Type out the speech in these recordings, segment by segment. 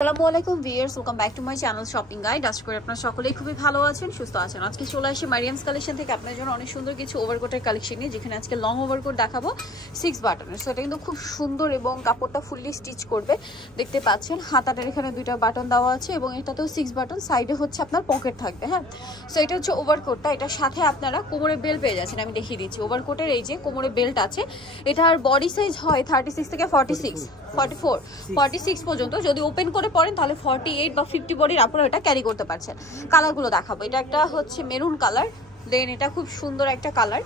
আসসালামু আলাইকুম viewers, welcome back to my channel shopping guide. আশা করি আপনারা সকলেই খুবই ভালো আছেন, সুস্থ আছেন। আজকে চলে আসি মারিয়ামস কালেকশন থেকে আপনাদের জন্য অনেক সুন্দর কিছু ওভারকোটের কালেকশন নিয়ে, যেখানে আজকে লং ওভারকোট দেখাবো 6 বাটনের। সো এটা কিন্তু খুব সুন্দর এবং কাপড়টা ফুললি স্টিচ করবে। দেখতে পাচ্ছেন হাতাটার এখানে দুইটা বাটন দেওয়া আছে এবং এটাতেও 6 বাটন, সাইডে হচ্ছে আপনার পকেট থাকবে। হ্যাঁ, সো এটা হচ্ছে ওভারকোটটা। এটার সাথে আপনারা কোমরে বেল্ট পেয়ে যাচ্ছেন। আমি দেখিয়ে দিচ্ছি ওভারকোটের এই যে কোমরে বেল্ট আছে। এটার বডি সাইজ হয় 36 থেকে 46, 44, 46 পর্যন্ত। যদি ওপেন করে পরেন তাহলে 48 বা 50 বডির আপনারা এটা ক্যারি করতে পারছেন। কালারগুলো দেখাবো। এটা একটা হচ্ছে মেরুন কালার, দেন এটা খুব সুন্দর একটা কালার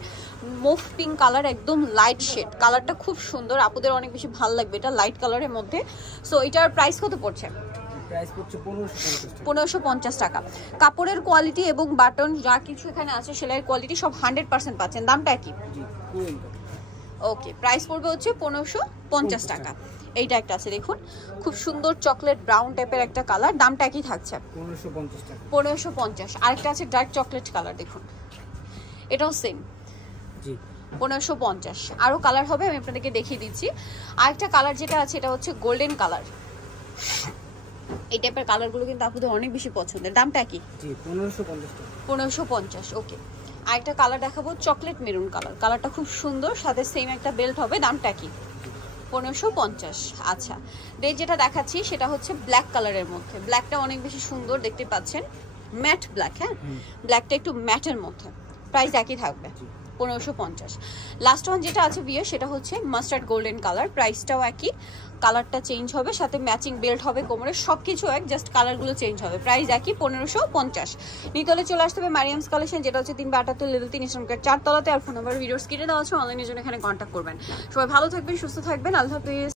মুভ পিঙ্ক কালার, একদম লাইট শেড। কালারটা খুব সুন্দর, আপুদের অনেক বেশি ভালো লাগবে এটা লাইট কালারের মধ্যে। সো এটার প্রাইস কত পড়ছে? প্রাইস পড়ছে 1550 টাকা। কাপড়ের কোয়ালিটি এবং বাটন যা কিছু এখানে আছে সেলাইয়ের কোয়ালিটি সব 100% পাচ্ছেন। দামটা কি? ওকে, প্রাইস পড়বে হচ্ছে 1550 টাকা। এইটা একটা আছে দেখুন, খুব সুন্দর চকলেট ব্রাউন টাইপের একটা কালার। দামটা কি থাকছে? 1550 টাকা। 1550। আরেকটা আছে ডার্ক চকলেট কালার, দেখুন এটাও সেম জি 1550। আরও কালার হবে, আমি আপনাদেরকে দেখিয়ে দিচ্ছি। আরেকটা কালার যেটা আছে এটা হচ্ছে গোল্ডেন কালার। এই টাইপের কালারগুলো কিন্তু আপনাদের অনেক বেশি পছন্দের। দামটা কি? জি 1550 টাকা। 1550। ওকে, আরেকটা কালার দেখাবো চকলেট মেরুন কালার। কালারটা খুব সুন্দর, সাথে সেম একটা বেল্ট হবে। দামটা কি? 1550। আচ্ছা, দেন যেটা দেখাচ্ছি সেটা হচ্ছে ব্ল্যাক কালারের মধ্যে। ব্ল্যাকটা অনেক বেশি সুন্দর, দেখতে পাচ্ছেন ম্যাট ব্ল্যাক। হ্যাঁ, ব্ল্যাকটা একটু ম্যাটের মধ্যে। প্রাইস একই থাকবে 1550। লাস্ট ওয়ান যেটা আছে বিয়ে সেটা হচ্ছে মাস্টার্ড গোল্ডেন কালার। প্রাইসটাও একই, কালারটা চেঞ্জ হবে, সাথে ম্যাচিং বেল্ট হবে কোমরে, সব কিছু এক, জাস্ট কালারগুলো চেঞ্জ হবে। প্রাইস একই 1550। নিতলে চলে আসতে হবে মারিয়ামস কালেকশন, যেটা হচ্ছে 3/78 লেভেল 3 ইসলামকের 4 তলাতে। আর ফোন নাম্বার ভিডিওস কিনে দেওয়া আছে, অনলাইনের জন্য এখানে কন্ট্যাক্ট করবেন। সবাই ভালো থাকবেন, সুস্থ থাকবেন, আল্লাহ হাফেজ।